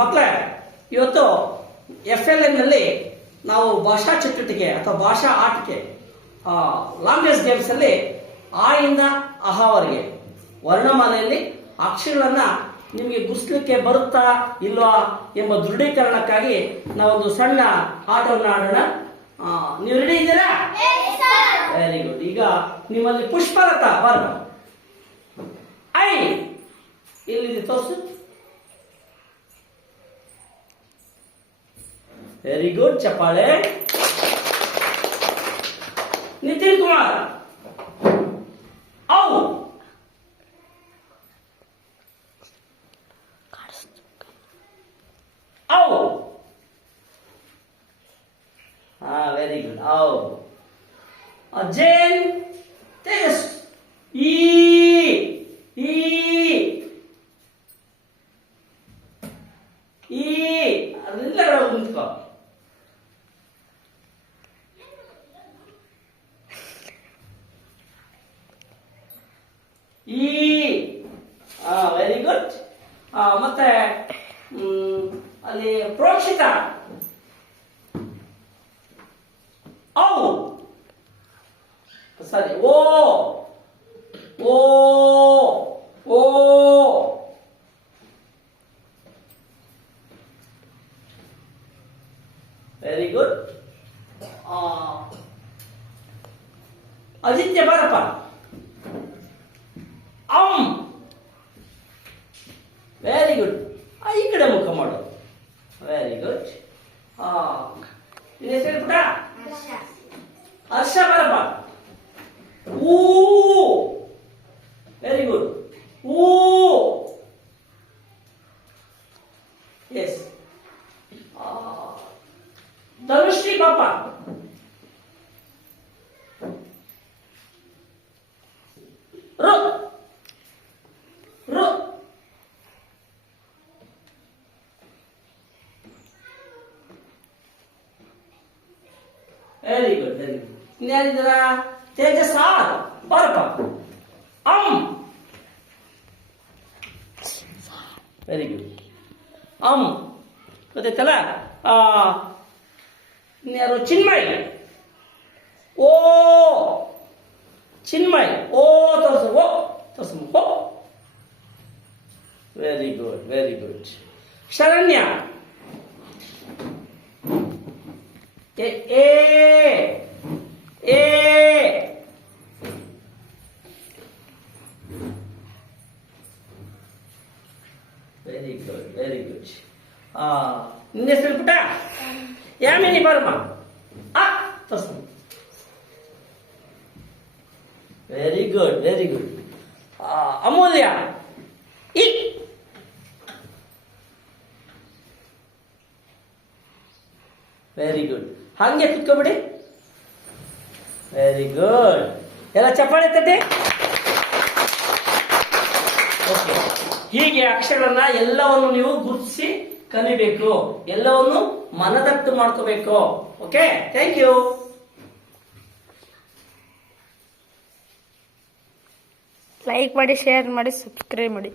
ಮಕ್ಕಳೇ ಇವತ್ತು ಎಫ್ ಎಲ್ನಲ್ಲಿ ನಾವು ಭಾಷಾ ಚಟುವಟಿಕೆ ಅಥವಾ ಭಾಷಾ ಆಟಿಕೆ ಲಾಂಗ್ವೇಜ್ ಗೇಮ್ಸ್ ಅಲ್ಲಿ ಆ ಇಂದ ಅಹಾವರೆಗೆ ವರ್ಣಮಾಲೆಯಲ್ಲಿ ಅಕ್ಷರಗಳನ್ನ ನಿಮಗೆ ಗುರ್ಸ್ಲಿಕ್ಕೆ ಬರುತ್ತಾ ಇಲ್ವಾ ಎಂಬ ದೃಢೀಕರಣಕ್ಕಾಗಿ ನಾವೊಂದು ಸಣ್ಣ ಆಟವನ್ನು ಆಡೋಣ. ನೀವು ರೆಡಿ ಇದ್ದೀರಾ? ವೆರಿ ಗುಡ್ ಈಗ ನಿಮ್ಮಲ್ಲಿ ಪುಷ್ಪಲತಾ ಬರ್ಬ ಐ ಇಲ್ಲಿ ತೋರಿಸು. ವೆರಿ ಗುಡ್ ಚಪ್ಪಾಳೆ ನಿತಿನ್ ಕುಮಾರ್ ಔ ಔ ಹಾ ವೆರಿ ಗುಡ್ ಔ ಜೇನ್ ತೇಜಸ್ ಈ ಈ ಈ ಅದೆಲ್ಲ ಈ ವೆರಿ ಗುಡ್ ಮತ್ತೆ ಮ್, ಅಲ್ಲಿ ಪ್ರೋಕ್ಷಿತ ಔ ಸರಿ ಓ ಓ ಓ ವೆರಿ ಗುಡ್ ಆದಿತ್ಯ ಬಾರಪ್ಪ ವೆರಿ ಗುಡ್ ಈ ಕಡೆ ಮುಖ ಮಾಡು. ವೆರಿ ಗುಡ್ ನಿನ್ನ ಹೆಸರು ಪುಟ ಹರ್ಷ ಬರಪ್ಪ. ಊ. ವೆರಿ ಗುಡ್ ಊ. ಎಸ್ ಧನುಶ್ರೀ ಪಾಪ. ರು. Very good very good ಇನ್ಯಾರಿದ್ದಾರ Tejas R ಬಾರಪ್ಪ ಅಂ ವೆರಿ ಗುಡ್ ಅಂ ಗೊತ್ತಾಯ್ತಲ್ಲ ಆ, ಇನ್ಯಾರು ಚಿನ್ಮಯ್ ಓ ಚಿನ್ಮಯ್ ಓ ತೋರಿಸು ಓ ತೋರಿಸು ಓ very good very good Sharanya A A A very good very good ನಿನ್ನ ಹೆಸರು ಪುಟ್ಟ ಯಾಮಿನಿ ಬಾರಮ್ಮ ಆ ತೋರ್ಸು very good very good Amulya E very good ಹಾಗೆ ಕುತ್ಕೊಬಿಡಿ. ವೆರಿ ಗುಡ್ ಎಲ್ಲ ಚಪ್ಪಾಳೆ ತಟ್ಟಿ ಓಕೆ ಹೀಗೆ ಅಕ್ಷರಗಳನ್ನ ಎಲ್ಲವನ್ನು ನೀವು ಗುರುತಿಸಿ ಕಲಿಬೇಕು. ಎಲ್ಲವನ್ನು ಮನದಟ್ಟು ಮಾಡ್ಕೋಬೇಕು. ಓಕೆ ಥ್ಯಾಂಕ್ ಯು ಲೈಕ್ ಮಾಡಿ ಶೇರ್ ಮಾಡಿ ಸಬ್ಸ್ಕ್ರೈಬ್ ಮಾಡಿ.